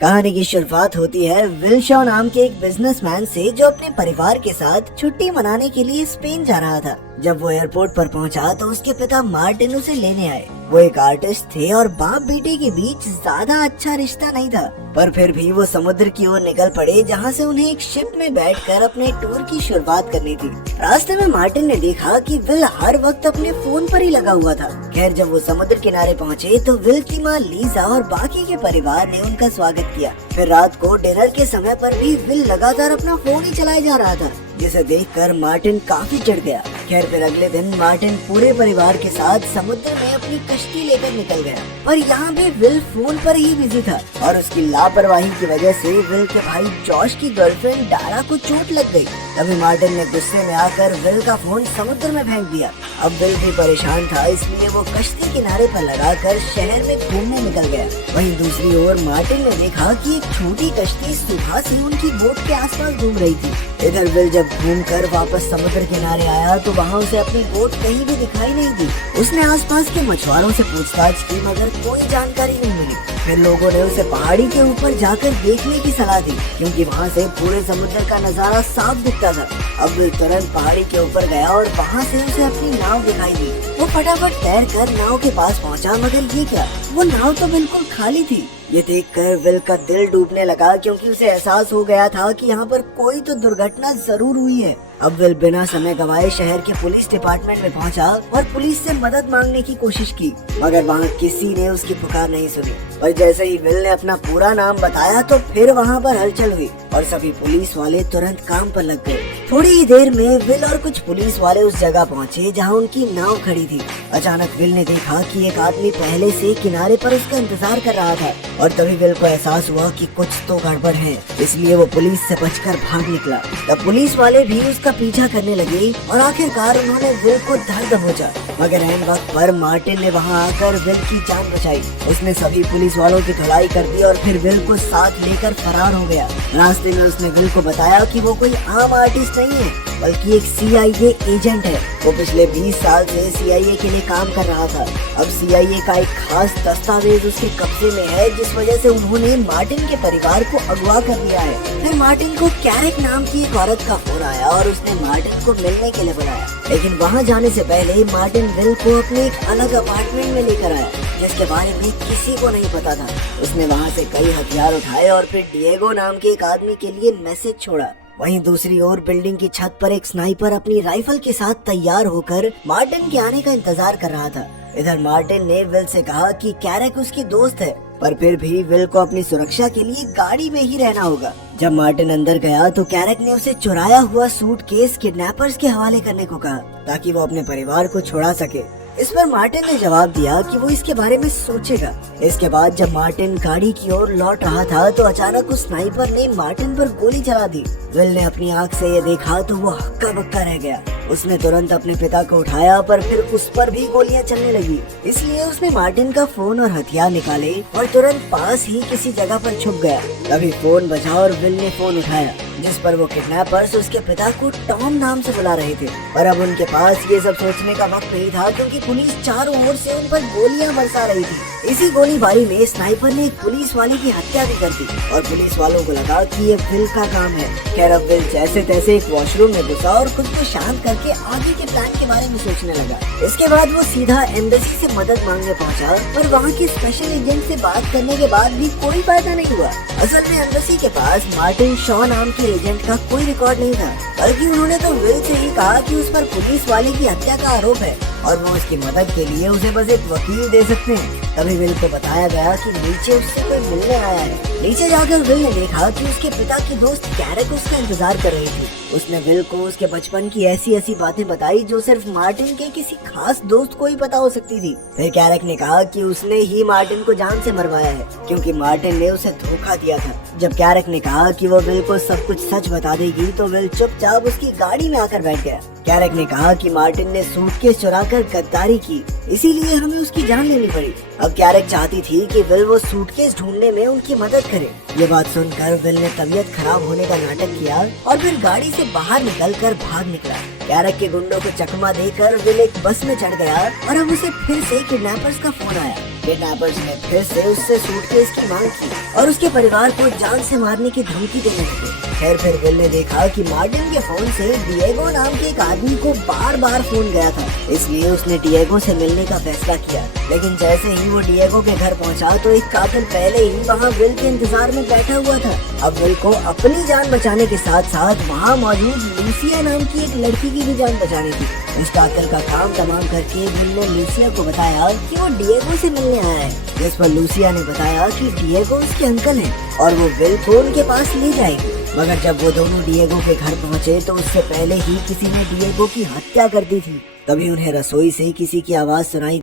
कहानी की शुरुआत होती है विल शॉ नाम के एक बिजनेसमैन से, जो अपने परिवार के साथ छुट्टी मनाने के लिए स्पेन जा रहा था। जब वो एयरपोर्ट पर पहुंचा तो उसके पिता मार्टिन उसे लेने आए। वो एक आर्टिस्ट थे और बाप बेटे के बीच ज्यादा अच्छा रिश्ता नहीं था, पर फिर भी वो समुद्र की ओर निकल पड़े, जहां से उन्हें एक शिप में बैठकर अपने टूर की शुरुआत करनी थी। रास्ते में मार्टिन ने देखा कि विल हर वक्त अपने फोन पर ही लगा हुआ था। खैर, जब वो समुद्र किनारे पहुंचे तो विल की माँ लीजा और बाकी के परिवार ने उनका स्वागत किया। फिर रात को डिनर के समय पर भी विल लगातार अपना फोन ही चलाए जा रहा था, जिसे देखकर मार्टिन काफी चिढ़ गया। खैर, फिर अगले दिन मार्टिन पूरे परिवार के साथ समुद्र में अपनी कश्ती लेकर निकल गया, पर यहाँ भी विल फोन पर ही बिजी था और उसकी लापरवाही की वजह से विल के भाई जॉश की गर्लफ्रेंड डारा को चोट लग गई। तभी मार्टिन ने गुस्से में आकर विल का फोन समुद्र में फेंक दिया। अब विल भी परेशान था, इसलिए वो कश्ती किनारे पर लगाकर शहर में घूमने निकल गया। वहीं दूसरी ओर मार्टिन ने देखा कि एक छोटी कश्ती सुबह से उनकी बोट के आसपास घूम रही थी। इधर विल जब घूमकर वापस समुद्र किनारे आया तो वहाँ उसे अपनी बोट कहीं भी दिखाई नहीं दी। उसने आसपास के मछुआरों से पूछताछ की, मगर कोई जानकारी नहीं मिली। फिर लोगों ने उसे पहाड़ी के ऊपर जाकर देखने की सलाह दी, क्योंकि वहाँ से पूरे समुद्र का नजारा साफ दिखता था। अब विल तुरंत पहाड़ी के ऊपर गया और वहाँ से उसे अपनी नाव दिखाई दी। वो फटाफट तैरकर नाव के पास पहुँचा, मगर ये क्या, वो नाव तो बिल्कुल खाली थी। ये देखकर विल का दिल डूबने लगा, क्योंकि उसे एहसास हो गया था कि यहाँ पर कोई तो दुर्घटना जरूर हुई है। अब विल बिना समय गवाए शहर के पुलिस डिपार्टमेंट में पहुंचा और पुलिस से मदद मांगने की कोशिश की, मगर वहाँ किसी ने उसकी पुकार नहीं सुनी। और जैसे ही विल ने अपना पूरा नाम बताया तो फिर वहाँ पर हलचल हुई और सभी पुलिस वाले तुरंत काम पर लग गए। थोड़ी ही देर में विल और कुछ पुलिस वाले उस जगह पहुँचे जहाँ उनकी नाव खड़ी थी। अचानक विल ने देखा कि एक आदमी पहले से किनारे पर उसका इंतजार कर रहा था, और तभी विल को एहसास हुआ कि कुछ तो गड़बड़ है, इसलिए वो पुलिस से बचकर भाग निकला। तब पुलिस वाले भी उसका पीछा करने लगे और आखिरकार उन्होंने विल को धर दबोचा, मगर ऐन वक्त पर मार्टिन ने वहां आकर विल की जान बचाई। उसने सभी पुलिस वालों की धुलाई कर दी और फिर विल को साथ लेकर फरार हो गया। रास्ते में उसने विल को बताया कि वो कोई आम आर्टिस्ट नहीं है, बल्कि एक CIA एजेंट है। वो पिछले 20 साल से CIA के लिए काम कर रहा था। अब CIA का एक खास दस्तावेज उसके कब्जे में है, जिस वजह से उन्होंने मार्टिन के परिवार को अगवा कर लिया है। फिर मार्टिन को कैरेक नाम की एक औरत का फोन आया और उसने मार्टिन को मिलने के लिए बुलाया, लेकिन वहाँ जाने से पहले मार्टिन विल को अपने एक अलग अपार्टमेंट में लेकर आया, जिसके बारे में किसी को नहीं पता था। उसने वहाँ से कई हथियार उठाए और फिर डिएगो नाम के एक आदमी के लिए मैसेज छोड़ा। वहीं दूसरी ओर बिल्डिंग की छत पर एक स्नाइपर अपनी राइफल के साथ तैयार होकर मार्टिन के आने का इंतजार कर रहा था। इधर मार्टिन ने विल से कहा कि कैरेक उसकी दोस्त है, पर फिर भी विल को अपनी सुरक्षा के लिए गाड़ी में ही रहना होगा। जब मार्टिन अंदर गया तो कैरेक ने उसे चुराया हुआ सूटकेस किडनैपर्स के हवाले करने को कहा, ताकि वो अपने परिवार को छुड़ा सके। इस पर मार्टिन ने जवाब दिया कि वो इसके बारे में सोचेगा। इसके बाद जब मार्टिन गाड़ी की ओर लौट रहा था तो अचानक उस स्नाइपर ने मार्टिन पर गोली चला दी। विल ने अपनी आंख से ये देखा तो वो हक्का बक्का रह गया। उसने तुरंत अपने पिता को उठाया, पर फिर उस पर भी गोलियां चलने लगी। इसलिए उसने मार्टिन का फोन और हथियार निकाले और तुरंत पास ही किसी जगह पर छुप गया। तभी फोन बजा और विल ने फोन उठाया, जिस पर वो किडनैपर्स उसके पिता को टॉम नाम से बुला रहे थे। पर अब उनके पास ये सब सोचने का वक्त नहीं था, क्योंकि पुलिस चारों ओर से उन पर गोलियां बरसा रही थी। इसी गोलीबारी में स्नाइपर ने एक पुलिस वाले की हत्या भी कर दी और पुलिस वालों को लगा कि ये विल का काम है। खैर, अब विल जैसे तैसे एक वॉशरूम में घुसा और खुद को शांत करके आगे के प्लान के बारे में सोचने लगा। इसके बाद वो सीधा एम्बेसी से मदद मांगने पहुंचा, पर वहाँ के स्पेशल एजेंट से बात करने के बाद भी कोई फायदा नहीं हुआ। असल में एम्बेसी के पास मार्टिन शॉ नाम के एजेंट का कोई रिकॉर्ड नहीं था, बल्कि उन्होंने तो विल से ही कहा कि उस पर पुलिस वाले की हत्या का आरोप है और वो उसकी मदद के लिए उसे बस एक वकील दे सकते हैं। तभी विल को बताया गया कि नीचे उससे कोई मिलने आया है। नीचे जाकर विल ने देखा कि उसके पिता की दोस्त कैरेक उसका इंतजार कर रही थी। उसने विल को उसके बचपन की ऐसी ऐसी बातें बताई जो सिर्फ मार्टिन के किसी खास दोस्त को ही पता हो सकती थी। फिर कैरेक ने कहा कि उसने ही मार्टिन को जान से मरवाया है, क्योंकि मार्टिन ने उसे धोखा दिया था। जब कैरेक ने कहा कि वो विल को सब कुछ सच बता देगी तो विल चुपचाप उसकी गाड़ी में आकर बैठ गया। कैरेक ने कहा कि मार्टिन ने सूटकेस चुराकर गद्दारी की, इसीलिए हमें उसकी जान लेनी पड़ी। अब कैरेक चाहती थी कि विल वो सूटकेस ढूंढने में उनकी मदद करे। ये बात सुनकर विल ने तबीयत खराब होने का नाटक किया और फिर गाड़ी से बाहर निकलकर भाग निकला। कैरेक के गुंडों को चकमा देकर विल एक बस में चढ़ गया और अब उसे फिर से किडनैपर्स का फोन आया। किडनैपर्स ने फिर से उससे सूटकेस की मांग की और उसके परिवार को जान से मारने की धमकी देने लगे। खैर फिर विल ने देखा कि मार्टिन के फोन से डिएगो नाम के एक आदमी को बार बार फोन गया था, इसलिए उसने डिएगो से मिलने का फैसला किया। लेकिन जैसे ही वो डिएगो के घर पहुंचा तो एक कातिल पहले ही वहां विल के इंतजार में बैठा हुआ था। अब विल को अपनी जान बचाने के साथ साथ वहां मौजूद लूसिया नाम की एक लड़की की भी जान बचानी थी। उस कातिल का काम तमाम करके विल ने लूसिया को बताया कि वो डिएगो से मिलने आया है, जिस पर लूसिया ने बताया कि डिएगो उसके अंकल हैं और वो विल को उनके पास ले जाएगी। मगर जब वो दोनों डिएगो के घर पहुंचे तो उससे पहले ही किसी ने डिएगो की हत्या कर दी थी। तभी उन्हें रसोई से किसी की आवाज सुनाई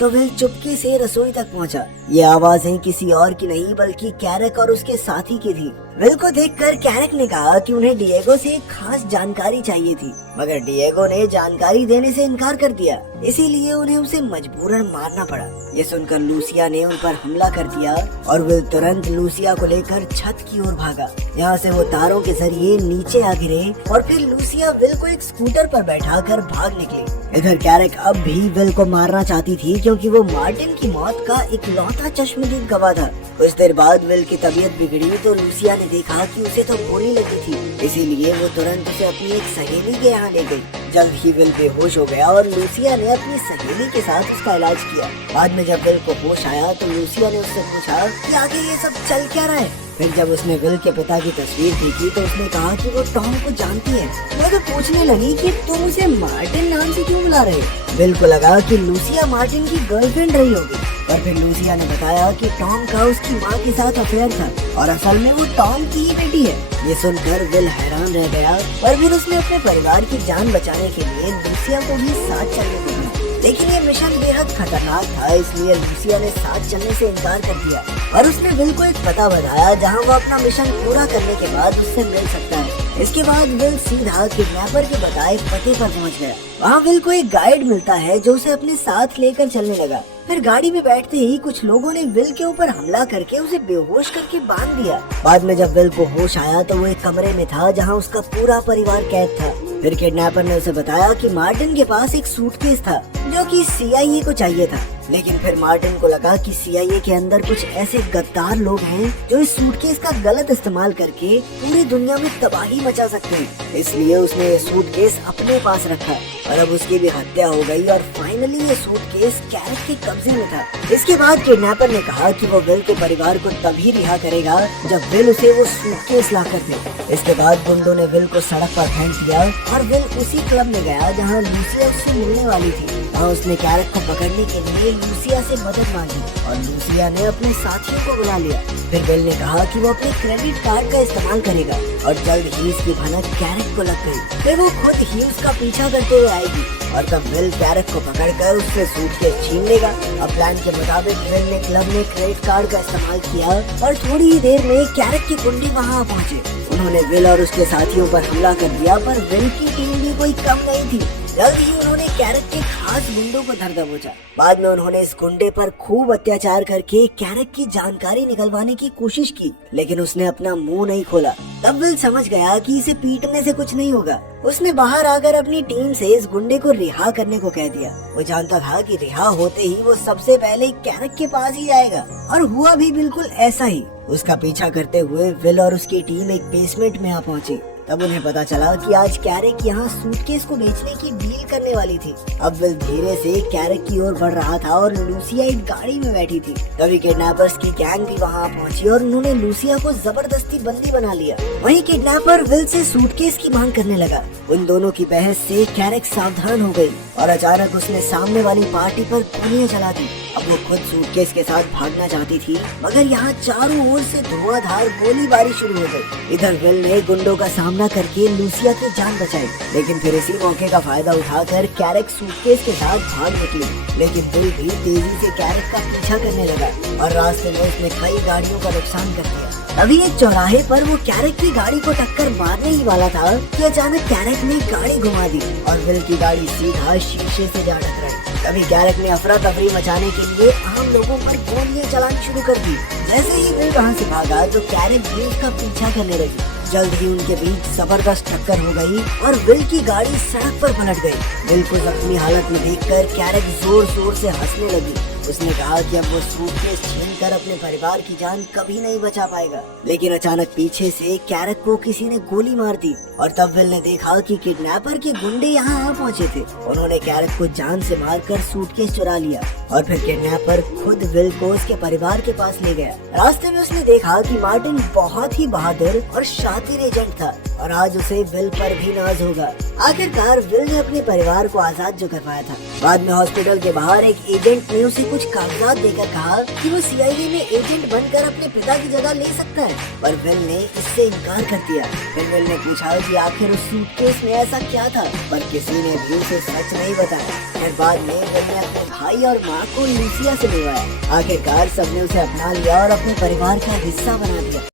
तो विल चुपके से रसोई तक पहुंचा। ये आवाजें किसी और की नहीं बल्कि कैरेक और उसके साथी की थी। विल को देखकर कैरेक ने कहा कि उन्हें डिएगो से एक खास जानकारी चाहिए थी, मगर डिएगो ने जानकारी देने से इनकार कर दिया, इसीलिए उन्हें उसे मजबूरन मारना पड़ा। ये सुनकर लूसिया ने उन पर हमला कर दिया और विल तुरंत लूसिया को लेकर छत की ओर भागा। यहाँ से वो तारों के जरिए नीचे आ गिरे और फिर लूसिया विल को एक स्कूटर पर बैठाकर भाग निकली। इधर कैरेक अब भी विल को मारना चाहती थी क्योंकि वो मार्टिन की मौत का इकलौता चश्मदीद गवाह था। कुछ देर बाद विल की तबीयत बिगड़ी तो लूसिया ने देखा कि उसे तो बुरी लगी थी, इसीलिए वो तुरंत उसे अपनी एक सहेली के यहाँ ले गई। जल्द ही विल बेहोश हो गया और लूसिया ने अपनी सहेली के साथ उसका इलाज किया। बाद में जब विल को होश आया तो लूसिया ने उससे पूछा कि आगे ये सब चल क्या रहा है। फिर जब उसने विल के पिता की तस्वीर देखी तो उसने कहा कि वो टॉम को जानती है। वो तो पूछने लगी कि तुम उसे मार्टिन नाम से क्यों बुला रहे हो। विल को लगा कि लूसिया मार्टिन की गर्लफ्रेंड रही होगी, पर फिर लूसिया ने बताया कि टॉम का उसकी माँ के साथ अफेयर था और असल में वो टॉम की ही बेटी है। ये सुनकर विल हैरान रह गया और फिर उसने अपने परिवार की जान बचाने के लिए लूसिया को भी साथ चलने को कहा। लेकिन ये मिशन बेहद खतरनाक था, इसलिए लूसिया ने साथ चलने से इनकार कर दिया और उसने विल को एक पता बताया जहां वो अपना मिशन पूरा करने के बाद उससे मिल सकता है। इसके बाद विल सीधा किडनैपर के बताए पते पर पहुंच गया। वहाँ विल को एक गाइड मिलता है जो उसे अपने साथ लेकर चलने लगा। फिर गाड़ी में बैठते ही कुछ लोगों ने विल के ऊपर हमला करके उसे बेहोश करके बांध दिया। बाद में जब विल को होश आया तो वो एक कमरे में था जहाँ उसका पूरा परिवार कैद था। फिर किडनैपर ने उसे बताया कि मार्टिन के पास एक सूटकेस था जो कि CIA को चाहिए था। लेकिन फिर मार्टिन को लगा कि CIA के अंदर कुछ ऐसे गद्दार लोग हैं जो इस सूटकेस का गलत इस्तेमाल करके पूरी दुनिया में तबाही मचा सकते हैं, इसलिए उसने ये सूटकेस अपने पास रखा और अब उसकी भी हत्या हो गई और फाइनली ये सूटकेस कैरेक के कब्जे में था। इसके बाद किडनैपर ने कहा कि वो विल के परिवार को तभी रिहा करेगा जब विल उसे वो सूटकेस ला कर दे। इसके बाद गुंडों ने विल को सड़क पर फेंक दिया और विल उसी क्लब में गया जहाँ लूसिया उससे मिलने वाली थी। वहाँ उसने कैरेक को पकड़ने के लिए लूसिया से मदद मांगी और लूसिया ने अपने साथियों को बुला लिया। फिर विल ने कहा कि वो अपने क्रेडिट कार्ड का इस्तेमाल करेगा और जल्द ही इसकी भनक कैरेक को लग गई। फिर वो खुद ही उसका पीछा करते हुए आएगी और तब विल कैरेक को पकड़कर उससे सूटकेस छीन लेगा। अब प्लान के मुताबिक विल ने क्लब में क्रेडिट कार्ड का इस्तेमाल किया और थोड़ी ही देर में कैरेक के गुंडे वहाँ पहुँचे। उन्होंने विल और उसके साथियों पर हमला कर दिया, पर विल की टीम भी कोई कम नहीं थी। जल्द ही उन्होंने कैरेक के खास गुंडों को धर दबोचा। बाद में उन्होंने इस गुंडे पर खूब अत्याचार करके कैरेक की जानकारी निकलवाने की कोशिश की, लेकिन उसने अपना मुंह नहीं खोला। तब विल समझ गया कि इसे पीटने से कुछ नहीं होगा। उसने बाहर आकर अपनी टीम से इस गुंडे को रिहा करने को कह दिया। वो जानता था कि रिहा होते ही वो सबसे पहले कैरेक के पास ही जाएगा और हुआ भी बिल्कुल ऐसा ही। उसका पीछा करते हुए विल और उसकी टीम एक बेसमेंट में आ पहुंची। तब उन्हें पता चला कि आज कैरेक यहाँ सूटकेस को बेचने की डील करने वाली थी। अब विल धीरे से कैरेक की ओर बढ़ रहा था और लूसिया एक गाड़ी में बैठी थी। तभी किडनैपर्स की गैंग भी वहाँ पहुंची और उन्होंने लूसिया को जबरदस्ती बंदी बना लिया। वहीं किडनैपर विल से सूटकेस की मांग करने लगा। उन दोनों की बहस से कैरेक सावधान हो गई और अचानक उसने सामने वाली पार्टी पर गोलियां चला दी। अब वो खुद सूटकेस के साथ भागना चाहती थी, मगर यहाँ चारों ओर से धुआंधार गोलीबारी शुरू हो गई। इधर विल ने गुंडों का सामना करके लूसिया की जान बचाई, लेकिन फिर इसी मौके का फायदा उठाकर कैरेक सूटकेस के साथ भाग निकली। लेकिन विल भी तेजी से कैरेक का पीछा करने लगा और रास्ते में उसने कई गाड़ियों का नुकसान कर दिया। अभी एक चौराहे पर वो कैरेक की गाड़ी को टक्कर मारने ही वाला था कि अचानक कैरेक ने गाड़ी घुमा दी और विल की गाड़ी सीधा शीशे से जा टकराई। तभी कैरेक ने अफरा तफरी मचाने के लिए आम लोगों पर गोलियां चलानी शुरू कर दी। जैसे ही विल वहाँ से भागा तो कैरेक भी उसका पीछा करने लगी। जल्द ही उनके बीच जबरदस्त टक्कर हो गई और विल की गाड़ी सड़क पर पलट गई। विल को जख्मी हालत में देखकर कैरेक जोर जोर से हंसने लगी। उसने कहा कि अब वो सूटकेस छीनकर अपने परिवार की जान कभी नहीं बचा पाएगा। लेकिन अचानक पीछे से कैरेक को किसी ने गोली मार दी और तब विल ने देखा कि किडनैपर के गुंडे यहाँ आ पहुँचे थे। उन्होंने कैरेक को जान से मारकर सूटकेस चुरा लिया और फिर किडनैपर खुद विल को उसके परिवार के पास ले गया। रास्ते में उसने देखा कि मार्टिन बहुत ही बहादुर और शातिर एजेंट था और आज उसे विल पर भी नाज होगा। आखिरकार विल ने अपने परिवार को आजाद जो करवाया था। बाद में हॉस्पिटल के बाहर एक एजेंट ने उसे कुछ कागजात देकर कहा कि वो सीआईए में एजेंट बनकर अपने पिता की जगह ले सकता है, पर विल ने इससे इनकार कर दिया। फिर विल ने पूछा कि आखिर उस सूटकेस में ऐसा क्या था, पर किसी ने भी उसे सच नहीं बताया। फिर बाद में विल ने अपने भाई और माँ को लूसिया से मिलवाया। आखिरकार सबने उसे अपना लिया और अपने परिवार का हिस्सा बना दिया।